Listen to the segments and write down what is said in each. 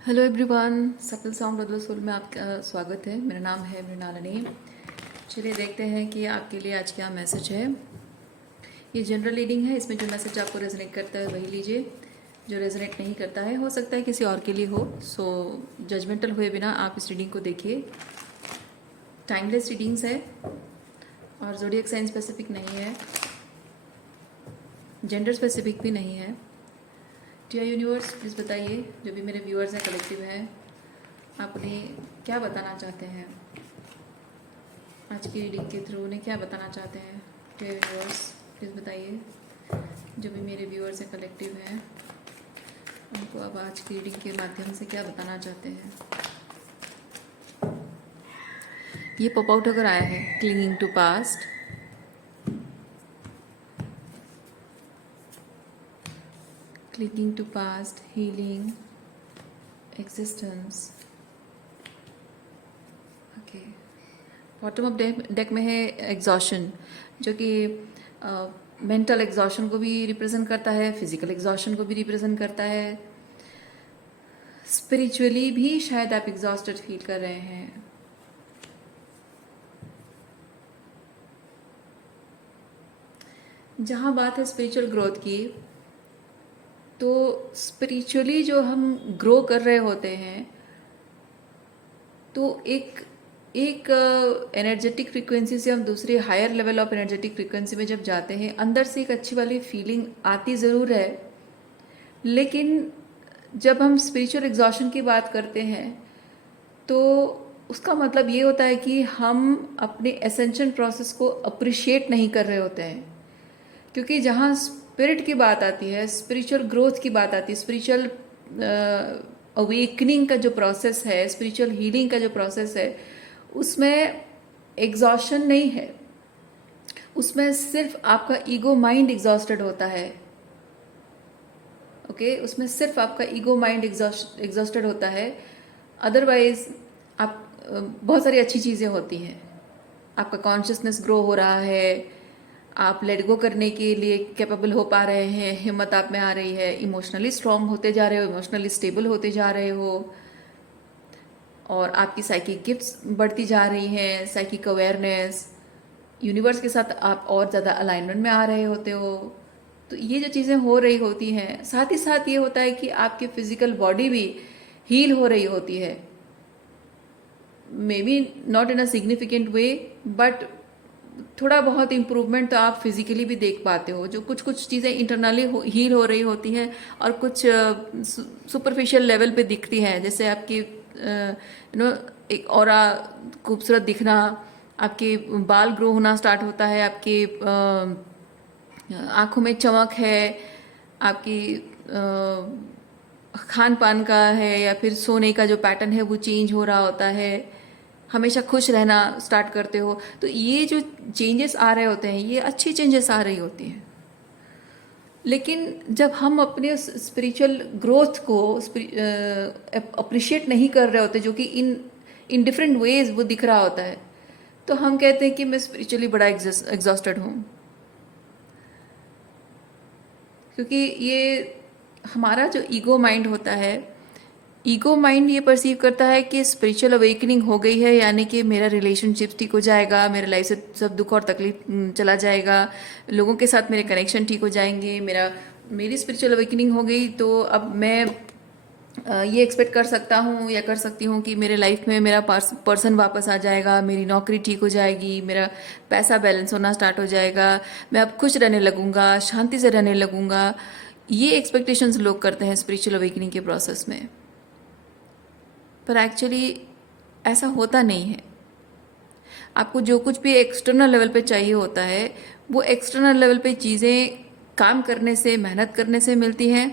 Hello everyone, सकल song बदलो soul में आपका स्वागत है। मेरा नाम है मृणालिनी। चलिए देखते हैं कि आपके लिए आज क्या मैसेज है। ये जनरल रीडिंग है, इसमें जो मैसेज आपको रेजोनेट करता है वही लीजिए। जो रेजोनेट नहीं करता है हो सकता है किसी और के लिए हो, सो जजमेंटल हुए बिना आप इस रीडिंग को देखिए। टाइमलेस रीडिंग्स है और ज़ोडिएक साइन स्पेसिफिक नहीं है, जेंडर स्पेसिफिक भी नहीं है। डियर यूनिवर्स, प्लीज़ बताइए, जो भी मेरे व्यूअर्स हैं, कलेक्टिव हैं, आप उन्हें क्या बताना चाहते हैं आज की रीडिंग के थ्रू। उन्हें क्या बताना चाहते हैं डियर व्यूअर्स, प्लीज़ बताइए। जो भी मेरे व्यूअर्स हैं, कलेक्टिव हैं, उनको अब आज की रीडिंग के माध्यम से क्या बताना चाहते हैं। ये पॉप आउट अगर आया है, clinging to past, clinging to past, healing, existence. Okay, bottom of deck में है एग्जॉशन, जो कि मेंटल एग्जॉशन को भी रिप्रेजेंट करता है, फिजिकल एग्जॉशन को भी रिप्रेजेंट करता है। स्पिरिचुअली भी शायद आप एग्जॉस्टेड फील कर रहे हैं। जहाँ बात है स्पिरिचुअल ग्रोथ की, तो स्पिरिचुअली जो हम ग्रो कर रहे होते हैं, तो एक एक एनर्जेटिक फ्रीक्वेंसी से हम दूसरी higher level of energetic frequency में जब जाते हैं, अंदर से एक अच्छी वाली फीलिंग आती ज़रूर है। लेकिन जब हम स्पिरिचुअल एग्जॉशन की बात करते हैं, तो उसका मतलब ये होता है कि हम अपने एसेंशन प्रोसेस को अप्रिशिएट नहीं कर रहे होते हैं। क्योंकि जहाँ स्पिरिट की बात आती है, स्पिरिचुअल ग्रोथ की बात आती है, स्पिरिचुअल अवेकनिंग का जो प्रोसेस है, स्पिरिचुअल हीलिंग का जो प्रोसेस है, उसमें एग्जॉशन नहीं है। उसमें सिर्फ आपका ईगो माइंड एग्जॉस्टेड होता है। ओके, उसमें सिर्फ आपका ईगो माइंड एग्जॉस्टेड होता है। अदरवाइज आप बहुत सारी अच्छी चीज़ें होती हैं। आपका कॉन्शियसनेस ग्रो हो रहा है, आप लेट गो करने के लिए कैपेबल हो पा रहे हैं, हिम्मत आप में आ रही है, इमोशनली स्ट्रांग होते जा रहे हो, इमोशनली स्टेबल होते जा रहे हो, और आपकी साइकिक गिफ्ट्स बढ़ती जा रही हैं, साइकिक अवेयरनेस, यूनिवर्स के साथ आप और ज़्यादा अलाइनमेंट में आ रहे होते हो। तो ये जो चीज़ें हो रही होती हैं, साथ ही साथ ये होता है कि आपकी फिजिकल बॉडी भी हील हो रही होती है। May be not in a significant way, but थोड़ा बहुत इम्प्रूवमेंट तो आप फिजिकली भी देख पाते हो। जो कुछ कुछ चीज़ें इंटरनली हील हो रही होती हैं और कुछ सुपरफिशियल लेवल पे दिखती हैं, जैसे आपकी एक ऑरा खूबसूरत दिखना, आपके बाल ग्रो होना स्टार्ट होता है, आपके आँखों में चमक है, आपकी खान पान का है, या फिर सोने का जो पैटर्न है वो चेंज हो रहा होता है, हमेशा खुश रहना स्टार्ट करते हो। तो ये जो चेंजेस आ रहे होते हैं, ये अच्छी चेंजेस आ रही होती हैं। लेकिन जब हम अपने स्पिरिचुअल ग्रोथ को अप्रिशिएट नहीं कर रहे होते, जो कि इन डिफरेंट वेज वो दिख रहा होता है, तो हम कहते हैं कि मैं स्पिरिचुअली बड़ा एग्जॉस्टेड हूँ। क्योंकि ये हमारा जो ईगो माइंड होता है, ईगो माइंड ये परसीव करता है कि स्पिरिचुअल अवेकनिंग हो गई है, यानी कि मेरा रिलेशनशिप ठीक हो जाएगा, मेरे लाइफ से सब दुख और तकलीफ चला जाएगा, लोगों के साथ मेरे कनेक्शन ठीक हो जाएंगे, मेरी स्पिरिचुअल अवेकनिंग हो गई, तो अब मैं ये एक्सपेक्ट कर सकता हूँ या कर सकती हूँ कि मेरे लाइफ में मेरा पर्सन वापस आ जाएगा, मेरी नौकरी ठीक हो जाएगी, मेरा पैसा बैलेंस होना स्टार्ट हो जाएगा, मैं अब खुश रहने लगूंगा, शांति से रहने लगूंगा। ये एक्सपेक्टेशंस लोग करते हैं स्पिरिचुअल अवेकनिंग के प्रोसेस में, पर एक्चुअली ऐसा होता नहीं है। आपको जो कुछ भी एक्सटर्नल लेवल पे चाहिए होता है, वो एक्सटर्नल लेवल पे चीज़ें काम करने से, मेहनत करने से मिलती हैं,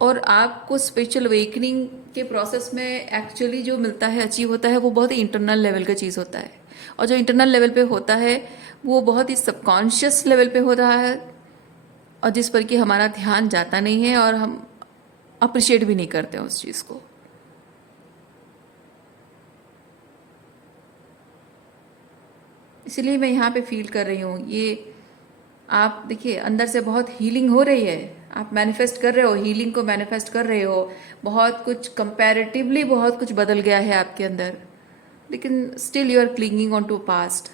और आपको स्पिरिचुअल अवेकनिंग के प्रोसेस में एक्चुअली जो मिलता है, अचीव होता है, वो बहुत ही इंटरनल लेवल का चीज़ होता है। और जो इंटरनल लेवल पे होता है, वो बहुत ही सबकॉन्शियस लेवल पे हो रहा है, और जिस पर कि हमारा ध्यान जाता नहीं है, और हम अप्रिशिएट भी नहीं करते हैं उस चीज़ को। इसलिए मैं यहाँ पे फील कर रही हूँ, ये आप देखिए, अंदर से बहुत हीलिंग हो रही है, आप मैनिफेस्ट कर रहे हो, हीलिंग को मैनिफेस्ट कर रहे हो, बहुत कुछ कंपैरेटिवली बहुत कुछ बदल गया है आपके अंदर, लेकिन still you are clinging on to past.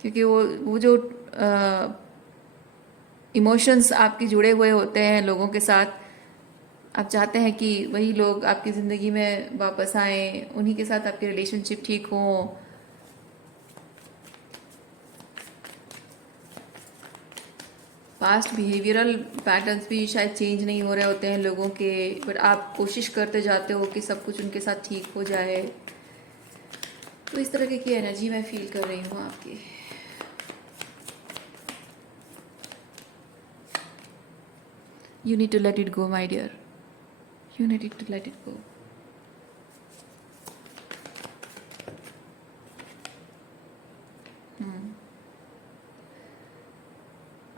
क्योंकि वो जो इमोशंस आपके जुड़े हुए होते हैं लोगों के साथ, आप चाहते हैं कि वही लोग आपकी ज़िंदगी में वापस आएं, उन्हीं के साथ आपके रिलेशनशिप ठीक हों। पास्ट बिहेवियरल पैटर्न्स भी शायद चेंज नहीं हो रहे होते हैं लोगों के, बट आप कोशिश करते जाते हो कि सब कुछ उनके साथ ठीक हो जाए। तो इस तरह की एनर्जी मैं फील कर रही हूँ आपकी। You need to let it go, my dear. You need to let it go.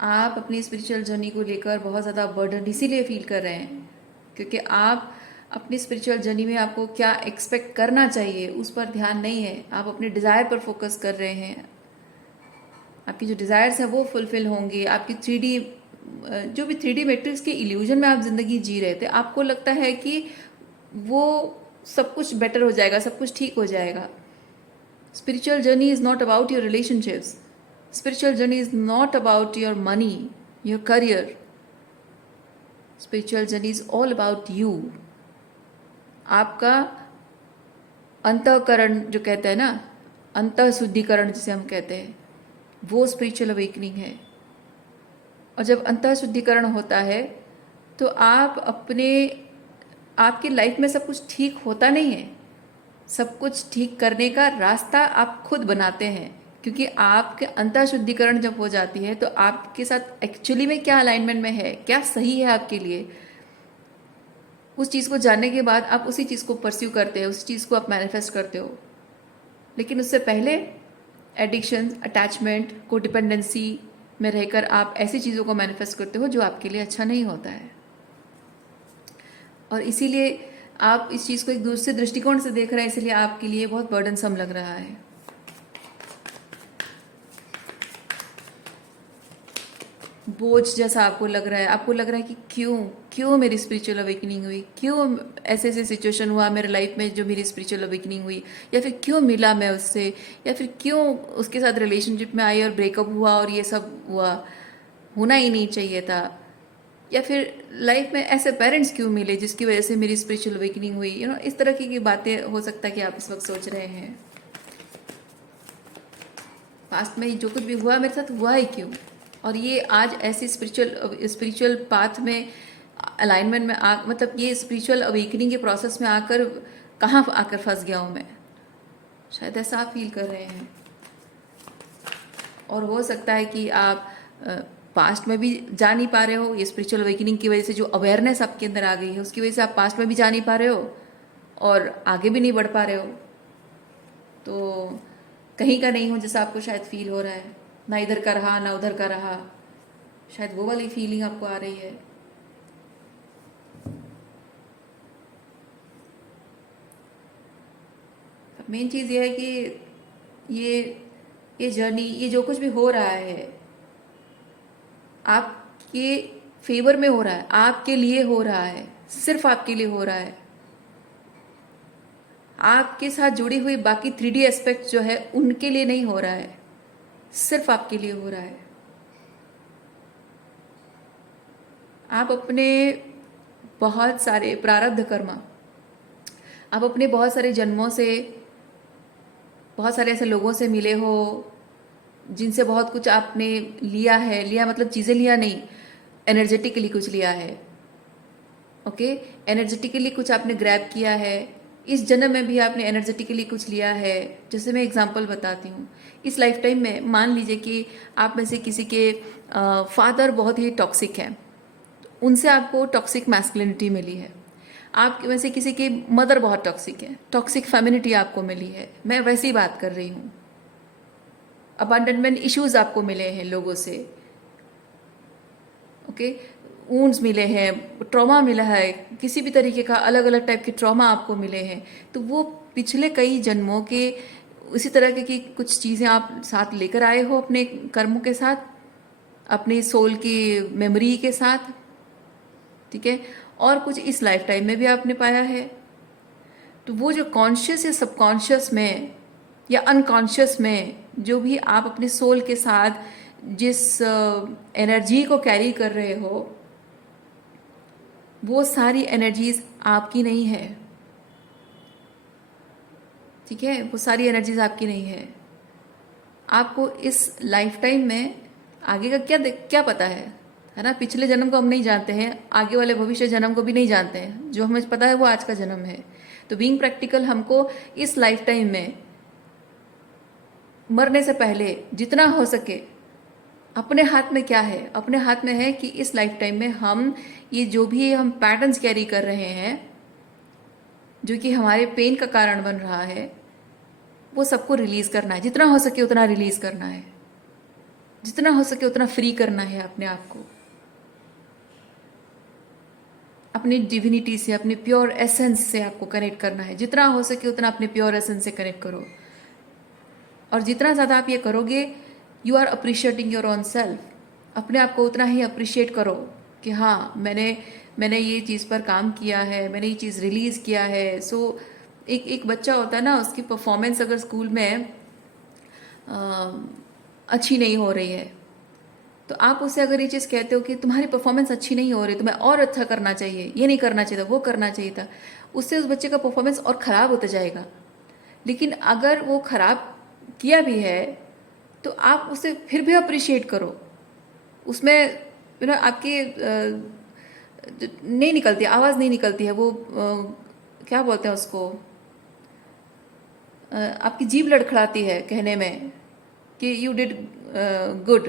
आप अपनी स्पिरिचुअल जर्नी को लेकर बहुत ज़्यादा बर्डन इसीलिए फील कर रहे हैं क्योंकि आप अपनी स्पिरिचुअल जर्नी में आपको क्या एक्सपेक्ट करना चाहिए उस पर ध्यान नहीं है। आप अपने डिज़ायर पर फोकस कर रहे हैं। आपकी जो डिज़ायर्स हैं वो फुलफिल होंगे। आपकी 3D जो भी 3D मैट्रिक्स के इल्यूजन में आप ज़िंदगी जी रहे थे, आपको लगता है कि वो सब कुछ बेटर हो जाएगा, सब कुछ ठीक हो जाएगा। Spiritual journey is not about your relationships. Spiritual journey is not about your money, your career. Spiritual journey is all about you. आपका अंतःकरण जो कहते हैं ना, अंतः शुद्धिकरण जिसे हम कहते हैं, वो स्पिरिचुअल अवेकनिंग है। और जब अंतः शुद्धिकरण होता है तो आपकी लाइफ में सब कुछ ठीक होता नहीं है। सब कुछ ठीक करने का रास्ता आप खुद बनाते हैं, क्योंकि आपके अंतः शुद्धिकरण जब हो जाती है तो आपके साथ एक्चुअली में क्या अलाइनमेंट में है, क्या सही है आपके लिए, उस चीज़ को जानने के बाद आप उसी चीज़ को परस्यू करते हो, उस चीज़ को आप मैनिफेस्ट करते हो। लेकिन उससे पहले एडिक्शन, अटैचमेंट, कोडिपेंडेंसी में रहकर आप ऐसी चीज़ों को मैनिफेस्ट करते हो जो आपके लिए अच्छा नहीं होता है। और इसीलिए आप इस चीज़ को एक दूसरे दृष्टिकोण से देख रहे हैं, इसलिए आपके लिए बहुत बर्डनसम लग रहा है। बोझ जैसा आपको लग रहा है। आपको लग रहा है कि क्यों मेरी स्पिरिचुअल अवेकनिंग हुई, क्यों ऐसे सिचुएशन हुआ मेरे लाइफ में जो मेरी स्पिरिचुअल अवेकनिंग हुई, या फिर क्यों मिला मैं उससे, या फिर क्यों उसके साथ रिलेशनशिप में आई और ब्रेकअप हुआ और ये सब हुआ, होना ही नहीं चाहिए था, या फिर लाइफ में ऐसे पेरेंट्स क्यों मिले जिसकी वजह से मेरी स्पिरिचुअल अवेकनिंग हुई। इस तरह की बातें हो सकता है कि आप इस वक्त सोच रहे हैं। पास्ट में जो कुछ भी हुआ मेरे साथ हुआ ही क्यों, और ये आज ऐसी स्पिरिचुअल पाथ में अलाइनमेंट में मतलब ये स्पिरिचुअल अवेकनिंग के प्रोसेस में आकर कहाँ आकर फंस गया हूँ मैं। शायद ऐसा आप फील कर रहे हैं। और हो सकता है कि आप पास्ट में भी जा नहीं पा रहे हो। ये स्पिरिचुअल अवेकनिंग की वजह से जो अवेयरनेस आपके अंदर आ गई है उसकी वजह से आप पास्ट में भी जा नहीं पा रहे हो और आगे भी नहीं बढ़ पा रहे हो। तो कहीं का नहीं हो जैसा आपको शायद फील हो रहा है, ना इधर का रहा ना उधर का रहा, शायद वो वाली फीलिंग आपको आ रही है। मेन चीज़ ये है कि ये जर्नी, ये जो कुछ भी हो रहा है आपके फेवर में हो रहा है, आपके लिए हो रहा है, सिर्फ आपके लिए हो रहा है। आपके साथ जुड़ी हुई बाकी 3D एस्पेक्ट जो है उनके लिए नहीं हो रहा है, सिर्फ आपके लिए हो रहा है। आप अपने बहुत सारे प्रारब्ध कर्म, आप अपने बहुत सारे जन्मों से बहुत सारे ऐसे लोगों से मिले हो जिनसे बहुत कुछ आपने लिया है। लिया मतलब चीज़ें लिया नहीं, एनर्जेटिकली कुछ लिया है। ओके, एनर्जेटिकली कुछ आपने ग्रैब किया है। इस जन्म में भी आपने एनर्जेटिकली कुछ लिया है। जैसे मैं एग्जांपल बताती हूँ, इस लाइफ टाइम में मान लीजिए कि आप में से किसी के फादर बहुत ही टॉक्सिक हैं, उनसे आपको टॉक्सिक मैस्कुलिनिटी मिली है। आप में से किसी की मदर बहुत टॉक्सिक है, टॉक्सिक फेमिनिटी आपको मिली है। मैं वैसी बात कर रही हूँ। अबंडनमेंट इश्यूज आपको मिले हैं लोगों से। ओके, वुंड्स मिले हैं, ट्रॉमा मिला है, किसी भी तरीके का अलग अलग टाइप के ट्रॉमा आपको मिले हैं। तो वो पिछले कई जन्मों के उसी तरह की कुछ चीज़ें आप साथ लेकर आए हो अपने कर्मों के साथ, अपनी सोल की मेमोरी के साथ, ठीक है, और कुछ इस लाइफ टाइम में भी आपने पाया है। तो वो जो कॉन्शियस या सबकॉन्शियस में या अनकॉन्शियस में जो भी आप अपने सोल के साथ जिस एनर्जी को कैरी कर रहे हो, वो सारी एनर्जीज आपकी नहीं है, ठीक है, वो सारी एनर्जीज आपकी नहीं है। आपको इस लाइफ टाइम में आगे का क्या पता है ना। पिछले जन्म को हम नहीं जानते हैं, आगे वाले भविष्य जन्म को भी नहीं जानते हैं। जो हमें पता है वो आज का जन्म है। तो बीइंग प्रैक्टिकल, हमको इस लाइफ टाइम में मरने से पहले जितना हो सके, अपने हाथ में क्या है, अपने हाथ में है कि इस लाइफ टाइम में हम ये जो भी हम पैटर्न्स कैरी कर रहे हैं, जो कि हमारे पेन का कारण बन रहा है, वो सबको रिलीज करना है। जितना हो सके उतना रिलीज करना है, जितना हो सके उतना फ्री करना है अपने आप को, अपनी डिविनिटी से, अपने प्योर एसेंस से आपको कनेक्ट करना है। जितना हो सके उतना अपने प्योर एसेंस से कनेक्ट करो, और जितना ज़्यादा आप ये करोगे, you are appreciating your own self. अपने आप को उतना ही अप्रिशिएट करो कि हाँ, मैंने ये चीज़ पर काम किया है, मैंने ये चीज़ रिलीज़ किया है। सो एक बच्चा होता है ना, उसकी परफॉर्मेंस अगर स्कूल में अच्छी नहीं हो रही है, तो आप उससे अगर ये चीज़ कहते हो कि तुम्हारी परफॉर्मेंस अच्छी नहीं हो रही, तुम्हें और अच्छा करना चाहिए, ये नहीं करना चाहिए था, वो करना चाहिए था, उससे उस बच्चे का परफॉर्मेंस और ख़राब होता जाएगा। लेकिन अगर वो ख़राब किया भी है तो आप उसे फिर भी अप्रिशिएट करो। उसमें आपकी नहीं निकलती, आवाज़ नहीं निकलती है, वो क्या बोलते हैं उसको, आपकी जीभ लड़खड़ाती है कहने में कि यू डिड गुड,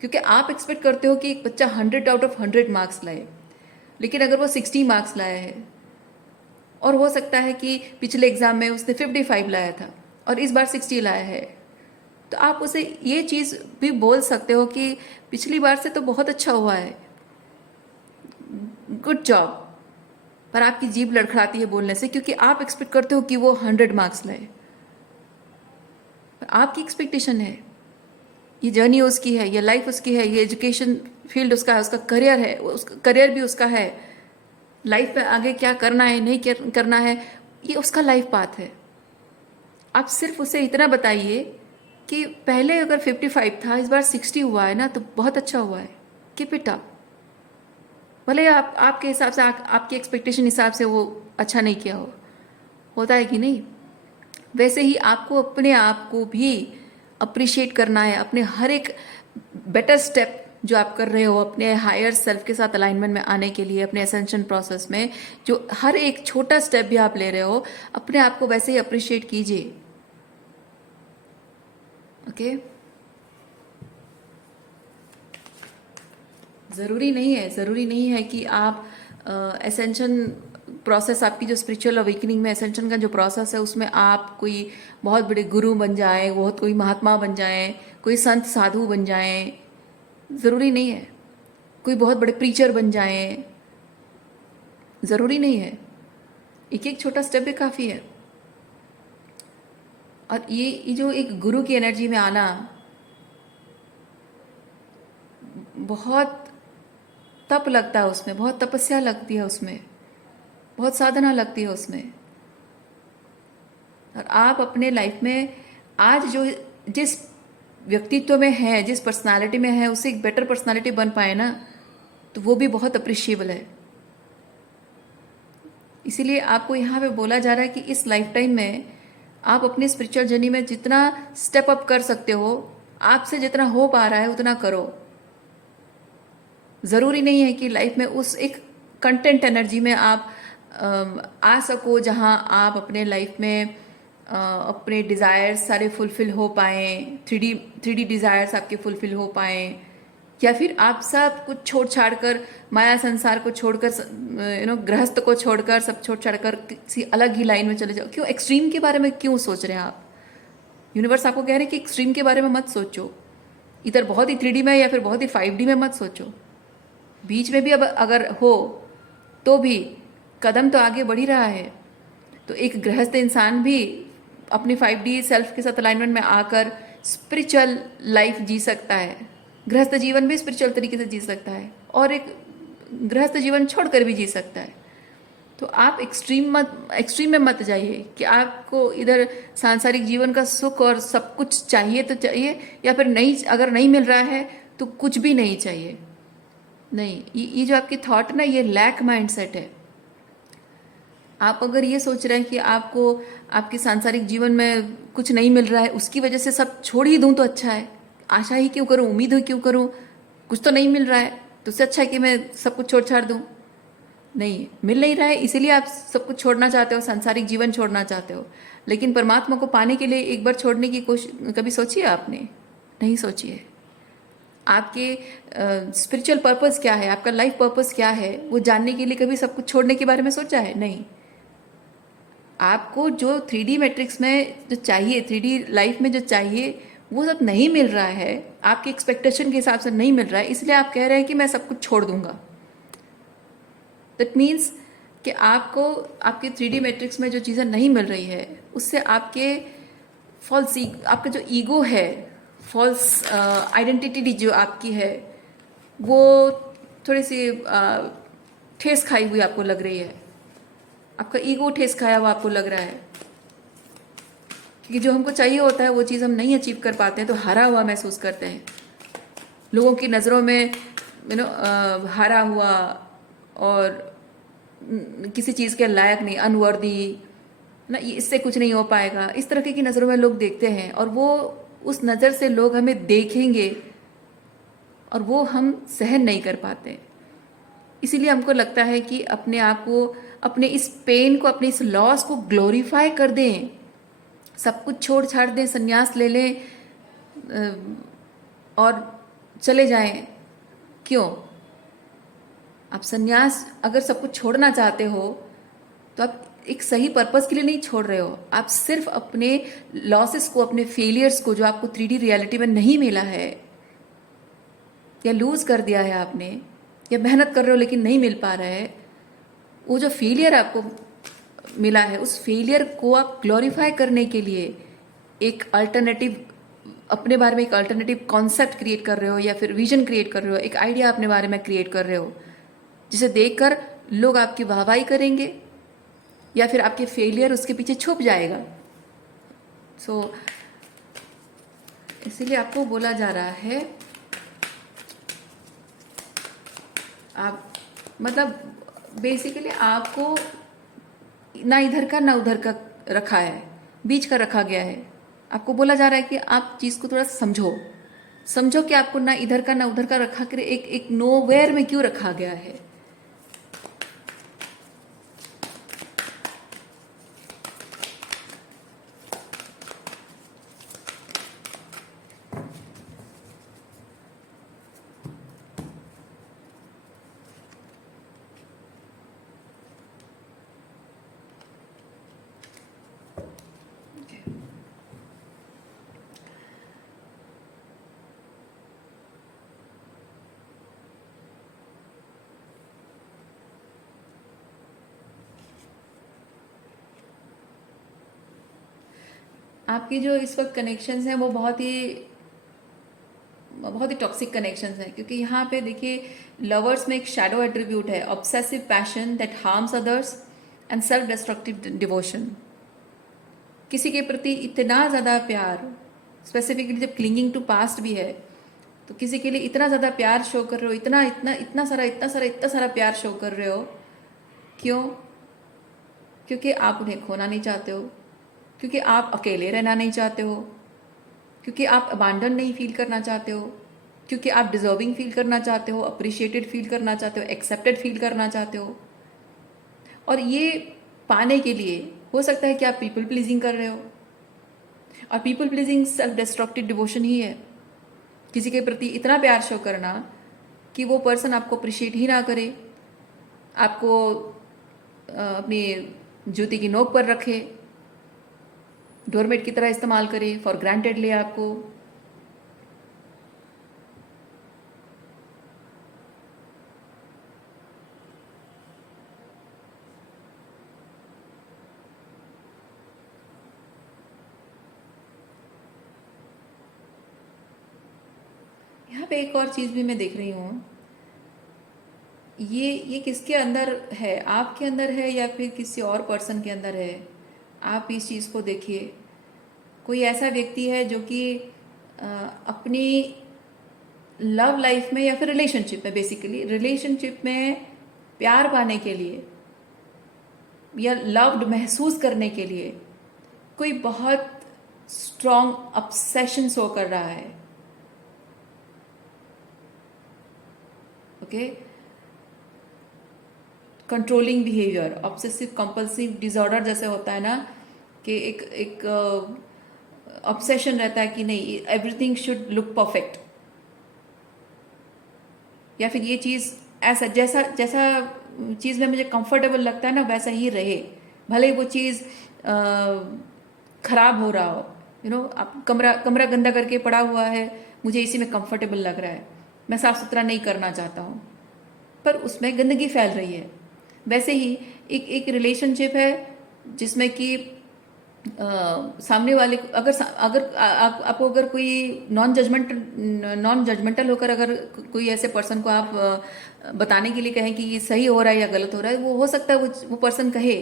क्योंकि आप एक्सपेक्ट करते हो कि एक बच्चा 100 आउट ऑफ 100 मार्क्स लाए, लेकिन अगर वो 60 मार्क्स लाया है, और हो सकता है कि पिछले एग्जाम में उसने 55 लाया था और इस बार 60 लाया है, तो आप उसे ये चीज़ भी बोल सकते हो कि पिछली बार से तो बहुत अच्छा हुआ है, गुड जॉब। पर आपकी जीभ लड़खड़ाती है बोलने से, क्योंकि आप एक्सपेक्ट करते हो कि वो 100 मार्क्स लाए। आपकी एक्सपेक्टेशन है, ये जर्नी उसकी है, ये लाइफ उसकी है, ये एजुकेशन फील्ड उसका है, उसका करियर है, उसका करियर भी उसका है, लाइफ में आगे क्या करना है नहीं करना है, ये उसका लाइफ पाथ है। आप सिर्फ उसे इतना बताइए कि पहले अगर 55 था, इस बार 60 हुआ है ना, तो बहुत अच्छा हुआ है, कीप इट अप। भले आपके हिसाब से आपकी एक्सपेक्टेशन हिसाब से वो अच्छा नहीं किया होता है कि नहीं, वैसे ही आपको अपने आप को भी अप्रिशिएट करना है। अपने हर एक बेटर स्टेप जो आप कर रहे हो अपने हायर सेल्फ के साथ अलाइनमेंट में आने के लिए, अपने एसेंशन प्रोसेस में जो हर एक छोटा स्टेप भी आप ले रहे हो, अपने आप को वैसे ही अप्रिशिएट कीजिए। ओके, ज़रूरी नहीं है कि आप एसेंशन प्रोसेस, आपकी जो स्पिरिचुअल अवेकनिंग में एसेंशन का जो प्रोसेस है, उसमें आप कोई बहुत बड़े गुरु बन जाएं, बहुत कोई महात्मा बन जाएं, कोई संत साधु बन जाएं, ज़रूरी नहीं है। कोई बहुत बड़े प्रीचर बन जाएं, ज़रूरी नहीं है। एक एक छोटा स्टेप भी काफ़ी है। और ये जो एक गुरु की एनर्जी में आना, बहुत तप लगता है उसमें, बहुत तपस्या लगती है उसमें, बहुत साधना लगती है उसमें। और आप अपने लाइफ में आज जो जिस व्यक्तित्व में है, जिस पर्सनालिटी में है, उससे एक बेटर पर्सनालिटी बन पाए ना, तो वो भी बहुत अप्रिशिएबल है। इसीलिए आपको यहाँ पे बोला जा रहा है कि इस लाइफ टाइम में आप अपनी स्पिरिचुअल जर्नी में जितना स्टेप अप कर सकते हो, आपसे जितना हो पा रहा है उतना करो। ज़रूरी नहीं है कि लाइफ में उस एक कंटेंट एनर्जी में आप आ सको जहाँ आप अपने लाइफ में अपने डिज़ायर्स सारे फुलफिल हो पाएँ, थ्री डी डिज़ायर्स आपके फुलफिल हो पाएँ, या फिर आप सब कुछ छोड़ छाड़ कर, माया संसार को छोड़कर, गृहस्थ को छोड़कर, सब छोड़ छाड़ कर किसी अलग ही लाइन में चले जाओ। क्यों एक्सट्रीम के बारे में क्यों सोच रहे हैं आप? यूनिवर्स आपको कह रहे हैं कि एक्सट्रीम के बारे में मत सोचो, इधर बहुत ही 3D में या फिर बहुत ही 5D में मत सोचो। बीच में भी अब अगर हो तो भी कदम तो आगे बढ़ ही रहा है। तो एक गृहस्थ इंसान भी अपनी 5D सेल्फ के साथ अलाइनमेंट में आकर स्पिरिचुअल लाइफ जी सकता है। गृहस्थ जीवन भी स्पिरिचुअल तरीके से जी सकता है, और एक गृहस्थ जीवन छोड़कर भी जी सकता है। तो आप एक्सट्रीम में मत जाइए कि आपको इधर सांसारिक जीवन का सुख और सब कुछ चाहिए तो चाहिए, या फिर नहीं, अगर नहीं मिल रहा है तो कुछ भी नहीं चाहिए। नहीं, ये जो आपकी थॉट ना, ये लैक माइंडसेट है। आप अगर ये सोच रहे हैं कि आपको आपके सांसारिक जीवन में कुछ नहीं मिल रहा है, उसकी वजह से सब छोड़ ही दूं तो अच्छा है, आशा ही क्यों करूं, उम्मीद ही क्यों करूं, कुछ तो नहीं मिल रहा है तो उससे अच्छा है कि मैं सब कुछ छोड़ छाड़ दूं। नहीं, मिल नहीं रहा है इसीलिए आप सब कुछ छोड़ना चाहते हो, सांसारिक जीवन छोड़ना चाहते हो। लेकिन परमात्मा को पाने के लिए एक बार छोड़ने की कोशिश कभी सोची है आपने? नहीं सोची है। आपके स्पिरिचुअल पर्पस क्या है, आपका लाइफ पर्पस क्या है, वो जानने के लिए कभी सब कुछ छोड़ने के बारे में सोचा है? नहीं। आपको जो 3D मैट्रिक्स में जो चाहिए, 3D लाइफ में जो चाहिए, वो सब नहीं मिल रहा है, आपकी एक्सपेक्टेशन के हिसाब से नहीं मिल रहा है, इसलिए आप कह रहे हैं कि मैं सब कुछ छोड़ दूंगा। दैट मीन्स कि आपको आपके 3D मैट्रिक्स में जो चीज़ें नहीं मिल रही है, उससे आपके आपका जो ईगो है, फॉल्स आइडेंटिटी जो आपकी है, वो थोड़ी सी ठेस खाई हुई आपको लग रही है। आपका ईगो ठेस खाया हुआ आपको लग रहा है, क्योंकि जो हमको चाहिए होता है वो चीज़ हम नहीं अचीव कर पाते हैं तो हारा हुआ महसूस करते हैं। लोगों की नज़रों में हारा हुआ और किसी चीज़ के लायक नहीं, अनवर्दी ना, इससे कुछ नहीं हो पाएगा, इस तरह की नज़रों में लोग देखते हैं, और वो उस नज़र से लोग हमें देखेंगे और वो हम सहन नहीं कर पाते। इसीलिए हमको लगता है कि अपने आप को, अपने इस पेन को, अपने इस लॉस को ग्लोरीफाई कर दें, सब कुछ छोड़ छाड़ दें, संन्यास ले लें और चले जाएं। क्यों? आप संन्यास अगर सब कुछ छोड़ना चाहते हो तो आप एक सही पर्पस के लिए नहीं छोड़ रहे हो, आप सिर्फ अपने लॉसेस को, अपने फेलियर्स को, जो आपको 3D रियलिटी में नहीं मिला है या लूज कर दिया है आपने, या मेहनत कर रहे हो लेकिन नहीं मिल पा रहा है, वो जो फेलियर आपको मिला है, उस फेलियर को आप ग्लोरीफाई करने के लिए एक अल्टरनेटिव, अपने बारे में एक अल्टरनेटिव कॉन्सेप्ट क्रिएट कर रहे हो, या फिर विजन क्रिएट कर रहे हो, एक आइडिया अपने बारे में क्रिएट कर रहे हो, जिसे देखकर लोग आपकी वाहवाही करेंगे या फिर आपके फेलियर उसके पीछे छुप जाएगा। सो इसीलिए आपको बोला जा रहा है, आप मतलब बेसिकली आपको ना इधर का ना उधर का रखा है, बीच का रखा गया है। आपको बोला जा रहा है कि आप चीज़ को थोड़ा समझो, समझो कि आपको ना इधर का ना उधर का रखा कर एक नोवेयर में क्यों रखा गया है। आपकी जो इस वक्त कनेक्शंस हैं वो बहुत ही टॉक्सिक कनेक्शंस हैं, क्योंकि यहाँ पे देखिए लवर्स में एक शैडो एट्रीब्यूट है, obsessive passion that harms others and self destructive devotion. किसी के प्रति इतना ज़्यादा प्यार, स्पेसिफिकली जब क्लिंगिंग टू पास्ट भी है, तो किसी के लिए इतना ज़्यादा प्यार शो कर रहे हो, इतना इतना इतना सारा प्यार शो कर रहे हो। क्यों? क्योंकि आप उन्हें खोना नहीं चाहते हो, क्योंकि आप अकेले रहना नहीं चाहते हो, क्योंकि आप अबांडन नहीं फील करना चाहते हो, क्योंकि आप डिजर्विंग फील करना चाहते हो, अप्रिशिएटेड फील करना चाहते हो, एक्सेप्टेड फील करना चाहते हो। और ये पाने के लिए हो सकता है कि आप पीपल प्लीजिंग कर रहे हो, और people pleasing self destructive devotion ही है। किसी के प्रति इतना प्यार शो करना कि वो पर्सन आपको अप्रिशिएट ही ना करे, आपको अपनी जूती की नोक पर रखे, डोरमेट की तरह इस्तेमाल करे, फॉर ग्रांटेड ले आपको। यहाँ पे एक और चीज़ भी मैं देख रही हूँ, ये किसके अंदर है, आपके अंदर है या फिर किसी और पर्सन के अंदर है। आप इस चीज़ को देखिए, कोई ऐसा व्यक्ति है जो कि अपनी लव लाइफ में या फिर रिलेशनशिप में, बेसिकली रिलेशनशिप में प्यार पाने के लिए या लव्ड महसूस करने के लिए कोई बहुत स्ट्रॉन्ग ऑब्सेशन शो कर रहा है। Okay, controlling behaviour, obsessive compulsive disorder जैसे होता है ना, कि एक ऑब्सेशन रहता है कि नहीं, एवरीथिंग शुड लुक परफेक्ट, या फिर ये चीज़ ऐसा जैसा जैसा चीज़ में मुझे कंफर्टेबल लगता है ना वैसा ही रहे, भले ही वो चीज़ खराब हो रहा हो। आप कमरा गंदा करके पड़ा हुआ है, मुझे इसी में कंफर्टेबल लग रहा है, मैं साफ सुथरा नहीं करना चाहता हूँ, पर उसमें गंदगी फैल रही है। वैसे ही एक रिलेशनशिप है जिसमें कि सामने वाले अगर अगर आपको अगर कोई नॉन जजमेंटल होकर अगर कोई ऐसे पर्सन को आप बताने के लिए कहें कि ये सही हो रहा है या गलत हो रहा है, वो हो सकता है वो पर्सन कहे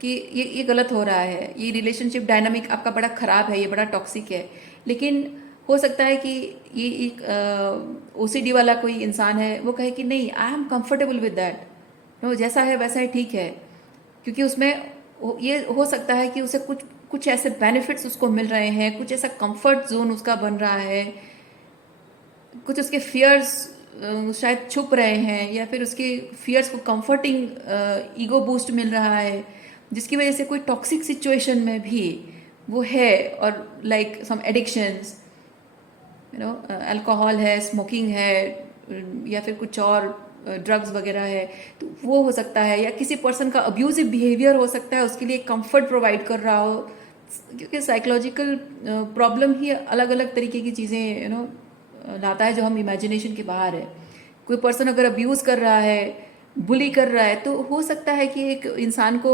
कि ये गलत हो रहा है, ये रिलेशनशिप डायनामिक आपका बड़ा खराब है, ये बड़ा टॉक्सिक है। लेकिन हो सकता है कि ये एक ओसीडी वाला कोई इंसान है, वो कहे कि नहीं, I am comfortable with that, no, जैसा है वैसा ही ठीक है, क्योंकि उसमें ये हो सकता है कि उसे कुछ कुछ ऐसे बेनिफिट्स उसको मिल रहे हैं, कुछ ऐसा कंफर्ट जोन उसका बन रहा है, कुछ उसके फियर्स शायद छुप रहे हैं, या फिर उसके फियर्स को कंफर्टिंग ईगो बूस्ट मिल रहा है, जिसकी वजह से कोई टॉक्सिक सिचुएशन में भी वो है, और लाइक सम एडिक्शंस, अल्कोहल है, स्मोकिंग है, या फिर कुछ और ड्रग्स वगैरह है, तो वो हो सकता है, या किसी पर्सन का अब्यूजिव बिहेवियर हो सकता है, उसके लिए कंफर्ट प्रोवाइड कर रहा हो, क्योंकि साइकोलॉजिकल प्रॉब्लम ही अलग अलग तरीके की चीज़ें लाता है जो हम इमेजिनेशन के बाहर है। कोई पर्सन अगर अब्यूज़ कर रहा है, बुली कर रहा है, तो हो सकता है कि एक इंसान को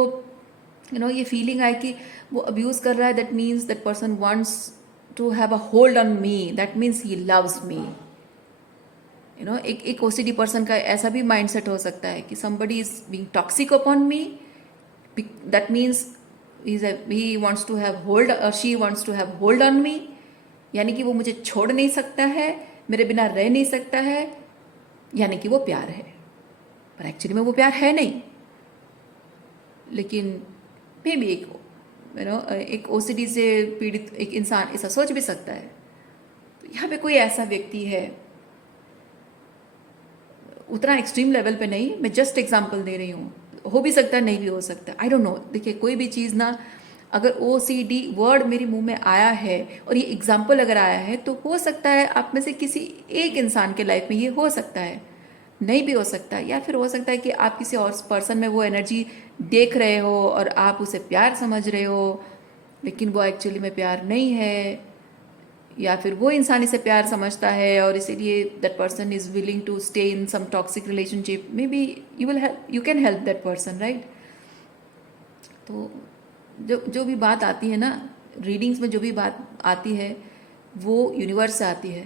ये फीलिंग आए कि वो अब्यूज़ कर रहा है, that means that person wants to have a hold on me, that means he loves me. एक ओसीडी पर्सन का ऐसा भी माइंडसेट हो सकता है कि somebody is being toxic upon me, that means he wants to have hold, or she wants to have hold on me, यानी कि वो मुझे छोड़ नहीं सकता है, मेरे बिना रह नहीं सकता है, यानी कि वो प्यार है, पर एक्चुअली में वो प्यार है नहीं। लेकिन मे बी एक ओसीडी से पीड़ित एक इंसान ऐसा सोच भी सकता है। तो यहाँ पे कोई ऐसा व्यक्ति है, उतना एक्सट्रीम लेवल पे नहीं, मैं जस्ट एग्जांपल दे रही हूँ, हो भी सकता है, नहीं भी हो सकता, आई डोंट नो। देखिए, कोई भी चीज़ ना, अगर OCD वर्ड मेरे मुंह में आया है और ये एग्जांपल अगर आया है, तो हो सकता है आप में से किसी एक इंसान के लाइफ में ये हो सकता है, नहीं भी हो सकता, या फिर हो सकता है कि आप किसी और पर्सन में वो एनर्जी देख रहे हो और आप उसे प्यार समझ रहे हो, लेकिन वो एक्चुअली में प्यार नहीं है, या फिर वो इंसान इसे प्यार समझता है और इसीलिए that person is willing to stay in some toxic relationship. Maybe you can help that person, right. तो जो भी बात आती है ना रीडिंग्स में, जो भी बात आती है वो यूनिवर्स से आती है,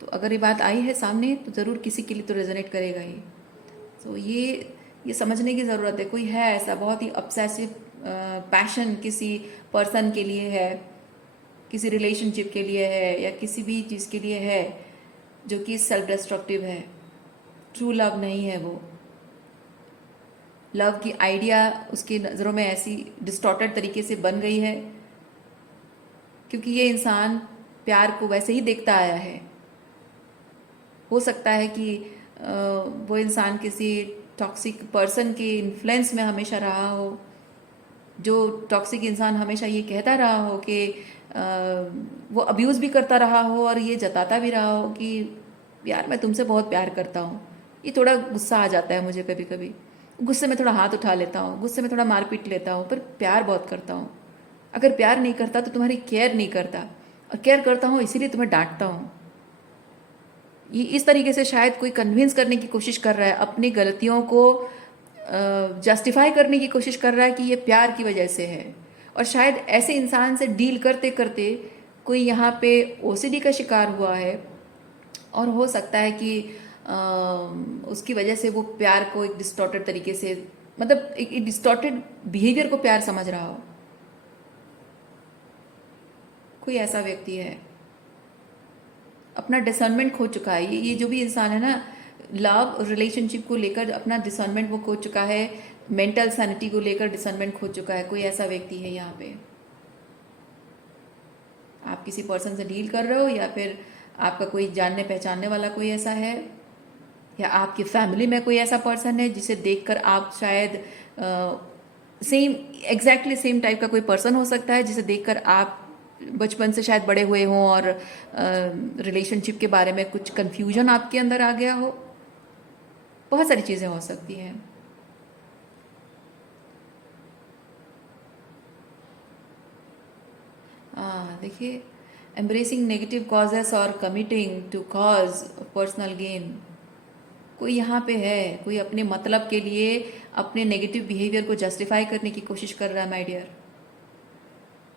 तो अगर ये बात आई है सामने तो ज़रूर किसी के लिए तो रेजोनेट करेगा ही। तो ये समझने की ज़रूरत है, कोई है ऐसा बहुत ही ऑब्सेसिव पैशन किसी पर्सन के लिए है, किसी रिलेशनशिप के लिए है, या किसी भी चीज़ के लिए है, जो कि सेल्फ डिस्ट्रक्टिव है, ट्रू लव नहीं है। वो लव की आइडिया उसकी नज़रों में ऐसी डिस्टॉर्टेड तरीके से बन गई है, क्योंकि ये इंसान प्यार को वैसे ही देखता आया है। हो सकता है कि वो इंसान किसी टॉक्सिक पर्सन के इन्फ्लुएंस में हमेशा रहा हो, जो टॉक्सिक इंसान हमेशा ये कहता रहा हो कि वो अब्यूज़ भी करता रहा हो और ये जताता भी रहा हो कि यार मैं तुमसे बहुत प्यार करता हूँ। ये थोड़ा गुस्सा आ जाता है मुझे कभी कभी, गुस्से में थोड़ा हाथ उठा लेता हूँ, गुस्से में थोड़ा मार पीट लेता हूँ, पर प्यार बहुत करता हूँ। अगर प्यार नहीं करता तो तुम्हारी केयर नहीं करता, और केयर करता हूँ इसीलिए तुम्हें डांटता हूँ। ये इस तरीके से शायद कोई कन्विंस करने की कोशिश कर रहा है, अपनी गलतियों को जस्टिफाई करने की कोशिश कर रहा है कि ये प्यार की वजह से है। और शायद ऐसे इंसान से डील करते करते कोई यहाँ पे ओसीडी का शिकार हुआ है और हो सकता है कि उसकी वजह से वो प्यार को एक डिस्टॉर्टेड तरीके से, मतलब एक डिस्टॉर्टेड बिहेवियर को प्यार समझ रहा हो। कोई ऐसा व्यक्ति है, अपना डिसर्नमेंट खो चुका है। ये जो भी इंसान है ना, लव रिलेशनशिप को लेकर अपना डिसर्नमेंट वो खो चुका है, मेंटल सैनिटी को लेकर डिसर्नमेंट खो चुका है। कोई ऐसा व्यक्ति है यहाँ पे। आप किसी पर्सन से डील कर रहे हो या फिर आपका कोई जानने पहचानने वाला कोई ऐसा है, या आपकी फैमिली में कोई ऐसा पर्सन है जिसे देखकर आप शायद सेम एग्जैक्टली सेम टाइप का कोई पर्सन हो सकता है जिसे देखकर आप बचपन से शायद बड़े हुए हों और रिलेशनशिप के बारे में कुछ कंफ्यूजन आपके अंदर आ गया हो। बहुत सारी चीज़ें हो सकती हैं। देखिए, एम्ब्रेसिंग नेगेटिव कॉजेस और committing to cause personal gain. कोई यहाँ पे है, कोई अपने मतलब के लिए अपने नेगेटिव बिहेवियर को जस्टिफाई करने की कोशिश कर रहा है माय डियर।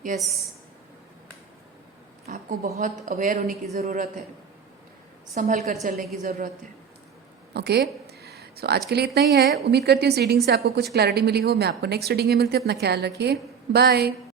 यस, आपको बहुत अवेयर होने की ज़रूरत है, संभल कर चलने की ज़रूरत है। ओके, सो आज के लिए इतना ही है। उम्मीद करती हूँ इस रीडिंग से आपको कुछ क्लैरिटी मिली हो। मैं आपको नेक्स्ट रीडिंग में मिलती हूँ। अपना ख्याल रखिए। बाय।